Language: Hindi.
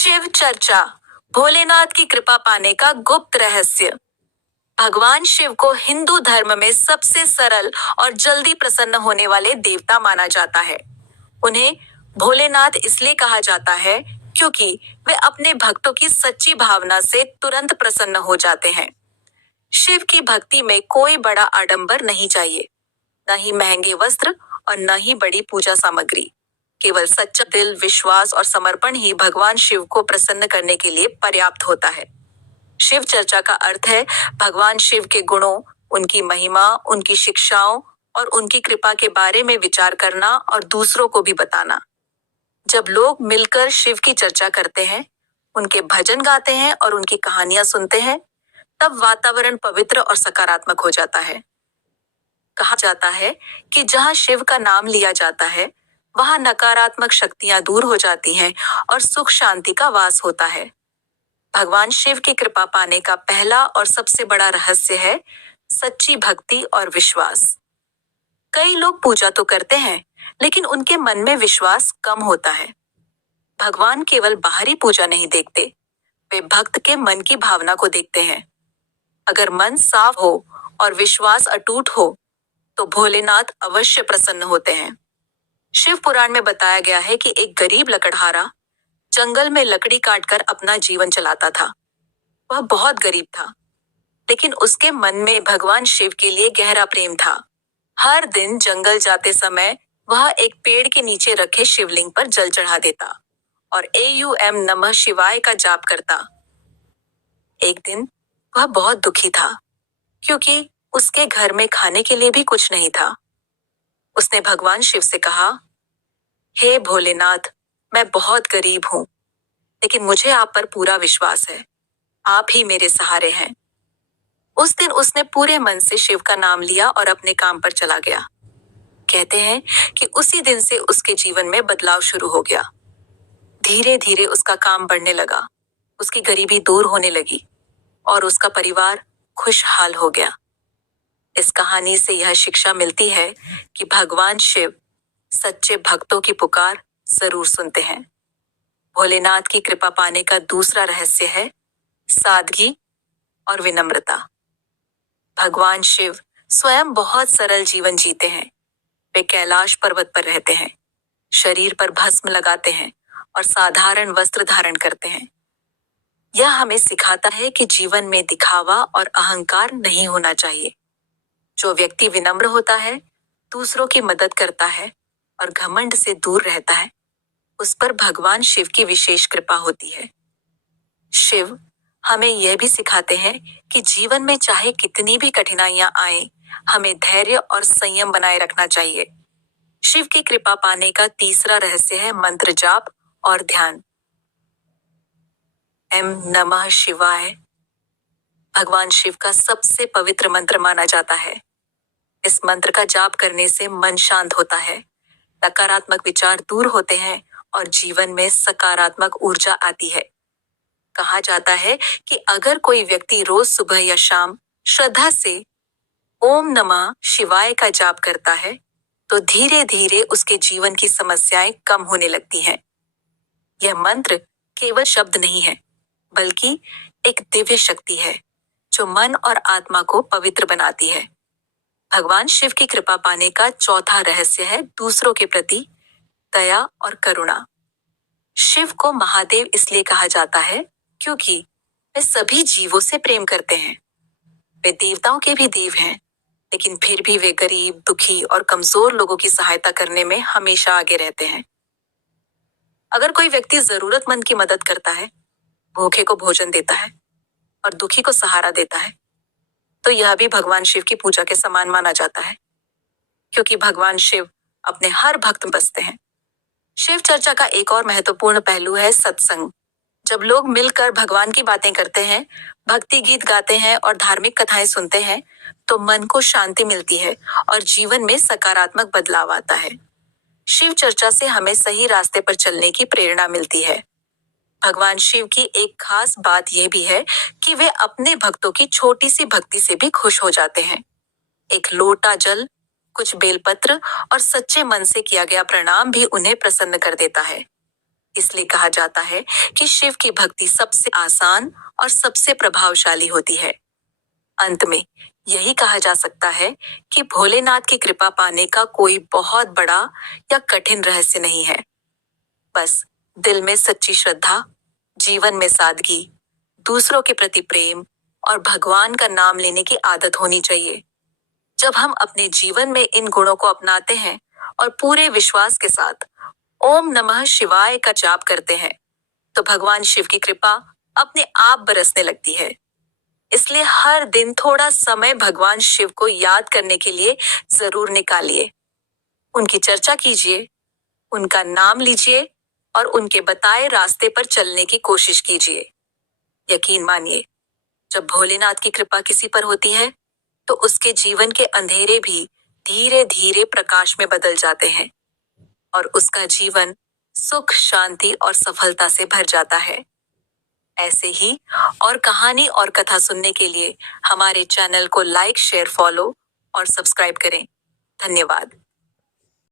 शिव चर्चा, भोलेनाथ की कृपा पाने का गुप्त रहस्य। भगवान शिव को हिंदू धर्म में सबसे सरल और जल्दी प्रसन्न होने वाले देवता माना जाता है। उन्हें भोलेनाथ इसलिए कहा जाता है क्योंकि वे अपने भक्तों की सच्ची भावना से तुरंत प्रसन्न हो जाते हैं। शिव की भक्ति में कोई बड़ा आडंबर नहीं चाहिए, न ही महंगे वस्त्र और न ही बड़ी पूजा सामग्री। केवल सच्चा दिल, विश्वास और समर्पण ही भगवान शिव को प्रसन्न करने के लिए पर्याप्त होता है। शिव चर्चा का अर्थ है भगवान शिव के गुणों, उनकी महिमा, उनकी शिक्षाओं और उनकी कृपा के बारे में विचार करना और दूसरों को भी बताना। जब लोग मिलकर शिव की चर्चा करते हैं, उनके भजन गाते हैं और उनकी कहानियां सुनते हैं, तब वातावरण पवित्र और सकारात्मक हो जाता है। कहा जाता है कि जहां शिव का नाम लिया जाता है, वहां नकारात्मक शक्तियां दूर हो जाती हैं और सुख शांति का वास होता है। भगवान शिव की कृपा पाने का पहला और सबसे बड़ा रहस्य है सच्ची भक्ति और विश्वास। कई लोग पूजा तो करते हैं, लेकिन उनके मन में विश्वास कम होता है। भगवान केवल बाहरी पूजा नहीं देखते, वे भक्त के मन की भावना को देखते हैं। अगर मन साफ हो और विश्वास अटूट हो, तो भोलेनाथ अवश्य प्रसन्न होते हैं। शिव पुराण में बताया गया है कि एक गरीब लकड़हारा जंगल में लकड़ी काटकर अपना जीवन चलाता था। वह बहुत गरीब था, लेकिन उसके मन में भगवान शिव के लिए गहरा प्रेम था। हर दिन जंगल जाते समय वह एक पेड़ के नीचे रखे शिवलिंग पर जल चढ़ा देता और एयूएम नमः शिवाय का जाप करता। एक दिन वह बहुत दुखी था, क्योंकि उसके घर में खाने के लिए भी कुछ नहीं था। उसने भगवान शिव से कहा, हे भोलेनाथ, मैं बहुत गरीब हूं, लेकिन मुझे आप पर पूरा विश्वास है। आप ही मेरे सहारे हैं। उस दिन उसने पूरे मन से शिव का नाम लिया और अपने काम पर चला गया। कहते हैं कि उसी दिन से उसके जीवन में बदलाव शुरू हो गया। धीरे धीरे उसका काम बढ़ने लगा, उसकी गरीबी दूर होने लगी और उसका परिवार खुशहाल हो गया। इस कहानी से यह शिक्षा मिलती है कि भगवान शिव सच्चे भक्तों की पुकार जरूर सुनते हैं। भोलेनाथ की कृपा पाने का दूसरा रहस्य है सादगी और विनम्रता। भगवान शिव स्वयं बहुत सरल जीवन जीते हैं। वे कैलाश पर्वत पर रहते हैं, शरीर पर भस्म लगाते हैं और साधारण वस्त्र धारण करते हैं। यह हमें सिखाता है कि जीवन में दिखावा और अहंकार नहीं होना चाहिए। जो व्यक्ति विनम्र होता है, दूसरों की मदद करता है और घमंड से दूर रहता है, उस पर भगवान शिव की विशेष कृपा होती है। शिव हमें यह भी सिखाते हैं कि जीवन में चाहे कितनी भी कठिनाइयां आए, हमें धैर्य और संयम बनाए रखना चाहिए। शिव की कृपा पाने का तीसरा रहस्य है मंत्र जाप और ध्यान। एम नमः शिवाय भगवान शिव का सबसे पवित्र मंत्र माना जाता है। इस मंत्र का जाप करने से मन शांत होता है, नकारात्मक विचार दूर होते हैं और जीवन में सकारात्मक ऊर्जा आती है। कहा जाता है कि अगर कोई व्यक्ति रोज सुबह या शाम श्रद्धा से ओम नमः शिवाय का जाप करता है, तो धीरे धीरे उसके जीवन की समस्याएं कम होने लगती हैं। यह मंत्र केवल शब्द नहीं है, बल्कि एक दिव्य शक्ति है जो मन और आत्मा को पवित्र बनाती है। भगवान शिव की कृपा पाने का चौथा रहस्य है दूसरों के प्रति दया और करुणा। शिव को महादेव इसलिए कहा जाता है क्योंकि वे सभी जीवों से प्रेम करते हैं। वे देवताओं के भी देव हैं, लेकिन फिर भी वे गरीब, दुखी और कमजोर लोगों की सहायता करने में हमेशा आगे रहते हैं। अगर कोई व्यक्ति जरूरतमंद की मदद करता है, भूखे को भोजन देता है और दुखी को सहारा देता है, तो यह भी भगवान शिव की पूजा के समान माना जाता है, क्योंकि भगवान शिव अपने हर भक्त में बसते हैं। शिव चर्चा का एक और महत्वपूर्ण पहलू है सत्संग। जब लोग मिलकर भगवान की बातें करते हैं, भक्ति गीत गाते हैं और धार्मिक कथाएं सुनते हैं, तो मन को शांति मिलती है और जीवन में सकारात्मक बदलाव आता है। शिव चर्चा से हमें सही रास्ते पर चलने की प्रेरणा मिलती है। भगवान शिव की एक खास बात यह भी है कि वे अपने भक्तों की छोटी सी भक्ति से भी खुश हो जाते हैं। एक लोटा जल, कुछ बेलपत्र और सच्चे मन से किया गया प्रणाम भी उन्हें प्रसन्न कर देता है। इसलिए कहा जाता है कि शिव की भक्ति सबसे आसान और सबसे प्रभावशाली होती है। अंत में यही कहा जा सकता है कि भोलेनाथ की कृपा पाने का कोई बहुत बड़ा या कठिन रहस्य नहीं है। बस दिल में सच्ची श्रद्धा, जीवन में सादगी, दूसरों के प्रति प्रेम और भगवान का नाम लेने की आदत होनी चाहिए। जब हम अपने जीवन में इन गुणों को अपनाते हैं और पूरे विश्वास के साथ ओम नमः शिवाय का जाप करते हैं, तो भगवान शिव की कृपा अपने आप बरसने लगती है। इसलिए हर दिन थोड़ा समय भगवान शिव को याद करने के लिए जरूर निकालिए। उनकी चर्चा कीजिए, उनका नाम लीजिए और उनके बताए रास्ते पर चलने की कोशिश कीजिए। यकीन मानिए, जब भोलेनाथ की कृपा किसी पर होती है, तो उसके जीवन के अंधेरे भी धीरे धीरे प्रकाश में बदल जाते हैं और उसका जीवन सुख, शांति और सफलता से भर जाता है। ऐसे ही और कहानी और कथा सुनने के लिए हमारे चैनल को लाइक, शेयर, फॉलो और सब्सक्राइब करें। धन्यवाद।